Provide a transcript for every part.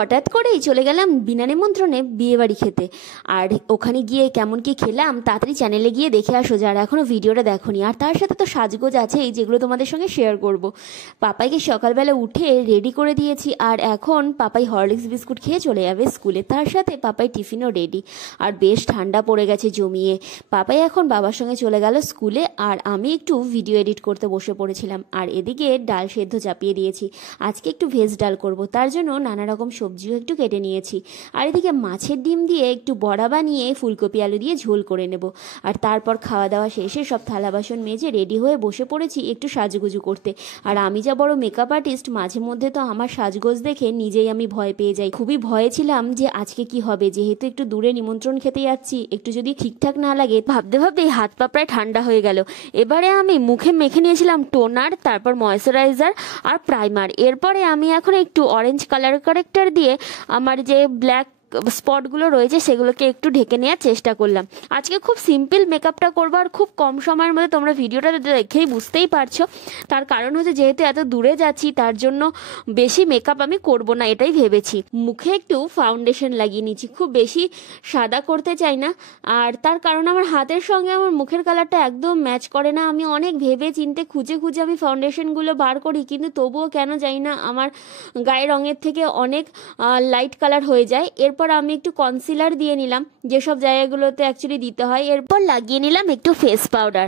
হঠাৎ করেই চলে গেলাম বিনা নিমন্ত্রণে বিয়ে বাড়ি খেতে। আর ওখানে গিয়ে কেমন কি খেলাম তাড়াতাড়ি চ্যানেলে গিয়ে দেখে আসো যারা এখনও ভিডিওটা দেখোনি। আর তার সাথে তো সাজগোজ আছেই, যেগুলো তোমাদের সঙ্গে শেয়ার করব। পাপাইকে সকালবেলা উঠে রেডি করে দিয়েছি, আর এখন পাপাই হরলিক্স বিস্কুট খেয়ে চলে যাবে স্কুলে। তার সাথে পাপাই টিফিনও রেডি, আর বেশ ঠান্ডা পড়ে গেছে জমিয়ে। পাপাই এখন বাবার সঙ্গে চলে গেল স্কুলে, আর আমি একটু ভিডিও এডিট করতে বসে পড়েছিলাম। আর এদিকে ডাল সেদ্ধ চাপিয়ে দিয়েছি, আজকে একটু ভেজ ডাল করব, তার জন্য নানা রকম সবজিও একটু কেটে নিয়েছি। আর এদিকে মাছের ডিম দিয়ে একটু বড়া বানিয়ে ফুলকপি আলু দিয়ে ঝোল করে নেব। আর তারপর খাওয়া দাওয়া শেষে সব থালা বাসন মেজে রেডি হয়ে বসে পড়েছি একটু সাজুগুজু করতে। আর আমি যা বড় মেকআপ আর্টিস্ট, মাঝে মধ্যে তো আমার সাজগোজ দেখে নিজেই আমি ভয় পেয়ে যাই। খুবই ভয়ে ছিলাম যে আজকে কি হবে, যেহেতু একটু দূরে নিমন্ত্রণ খেতে যাচ্ছি, একটু যদি ঠিকঠাক না লাগে। ভাবতে ভাবতেই হাত পা প্রায় ঠান্ডা হয়ে গেল। এবারে আমি মুখে মেখে নিয়েছিলাম টোনার, তারপর ময়েশ্চারাইজার আর প্রাইমার। এরপরে আমি এখন একটু অরেঞ্জ কালার কারেক্টার দিয়ে আমার যে ব্ল্যাক স্পটগুলো রয়েছে সেগুলোকে একটু ঢেকে নেওয়ার চেষ্টা করলাম। আজকে খুব সিম্পল মেকআপটা করবো, আর খুব কম সময়ের মধ্যে। তোমরা ভিডিওটা দেখেই বুঝতেই পারছো। তার কারণ হচ্ছে যেহেতু এত দূরে যাচ্ছি, তার জন্য বেশি মেকআপ আমি করব না, এটাই ভেবেছি। মুখে একটু ফাউন্ডেশন লাগিয়ে নিচ্ছি, খুব বেশি সাদা করতে চাই না। আর তার কারণ আমার হাতের সঙ্গে আমার মুখের কালারটা একদম ম্যাচ করে না। আমি অনেক ভেবে চিন্তে খুঁজে খুঁজে আমি ফাউন্ডেশনগুলো বার করি, কিন্তু তবুও কেন জানি না আমার গায়ের রঙের থেকে অনেক লাইট কালার হয়ে যায়। এরপর আমি একটু কনসিলার দিয়ে নিলাম, যেসব জায়গাগুলোতে অ্যাকচুয়ালি দিতে হয়। এরপর লাগিয়ে নিলাম একটু ফেস পাউডার।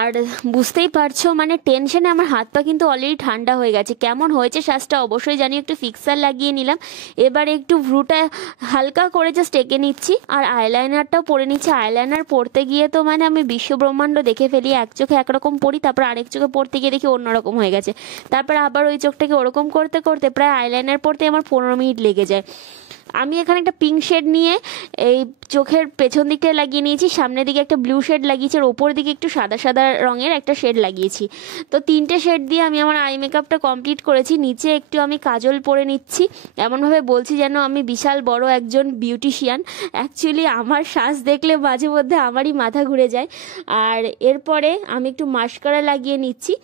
আর বুঝতেই পারছো মানে টেনশনে আমার হাত পা কিন্তু অলরেডি ঠান্ডা হয়ে গেছে। কেমন হয়েছে সাজটা অবশ্যই জানি। একটু ফিক্সার লাগিয়ে নিলাম। এবার একটু ভ্রুটা হালকা করে জাস্ট এঁকে নিচ্ছি, আর আইলাইনারটাও পরে নিচ্ছি। আইলাইনার পরতে গিয়ে তো মানে আমি বিশ্ব ব্রহ্মাণ্ড দেখে ফেলি। এক চোখে একরকম পড়ি, তারপর আরেক চোখে পড়তে গিয়ে দেখি অন্যরকম হয়ে গেছে। তারপর আবার ওই চোখটাকে ওরকম করতে করতে প্রায় আইলাইনার পরতে আমার 15 মিনিট লেগে যায়। আমি এখানে একটা পিঙ্ক শেড নিয়ে এই চোখের পেছন দিকটা লাগিয়ে নিয়েছি, সামনের দিকে একটা ব্লু শেড লাগিয়েছি, আর ওপর দিকে একটু সাদা সাদা রঙের একটা শেড লাগিয়েছি। তো 3টে শেড দিয়ে আমি আমার আই মেকআপটা কমপ্লিট করেছি। নিচে একটু আমি কাজল পরে নিচ্ছি, এমনভাবে বলছি যেন আমি বিশাল বড় একজন বিউটিশিয়ান। অ্যাকচুয়ালি আমার সাজ দেখলে মাঝে মধ্যে আমারই মাথা ঘুরে যায়। আর এরপরে আমি একটু মাস্কারা লাগিয়ে নিচ্ছি।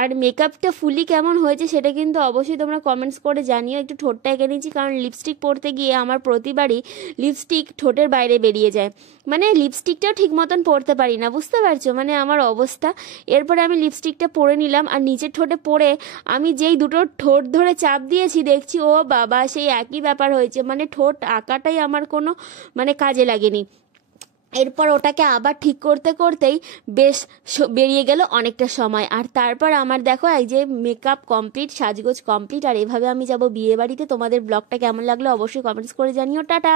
আর মেকআপটা ফুলি কেমন হয়েছে সেটা কিন্তু অবশ্যই তোমরা কমেন্টস করে জানিও। একটু ঠোঁটটা এঁকে নিচ্ছি, কারণ লিপস্টিক পরতে গিয়ে আমার প্রতিবারই লিপস্টিক ঠোঁটের বাইরে বেরিয়ে যায়। মানে লিপস্টিকটাও ঠিক মতন পরতে পারি না, বুঝতে পারছো মানে আমার অবস্থা। এরপরে আমি লিপস্টিকটা পরে নিলাম, আর নিচের ঠোঁটে পরে আমি যেই দুটো ঠোঁট ধরে চাপ দিয়েছি, দেখছি ও বাবা সেই একই ব্যাপার হয়েছে। মানে ঠোঁট আঁকাটাই আমার কোনো মানে কাজে লাগেনি। এরপর ওটাকে আবার ঠিক করতে করতেই বেশ বেরিয়ে গেল অনেকটা সময়। আর তারপর আমার দেখো এই যে মেকআপ কমপ্লিট, সাজগোজ কমপ্লিট। আর এভাবে আমি যাব বিয়ে বাড়িতে। তোমাদের ব্লগটা কেমন লাগলো অবশ্যই কমেন্টস করে জানিও। টাটা।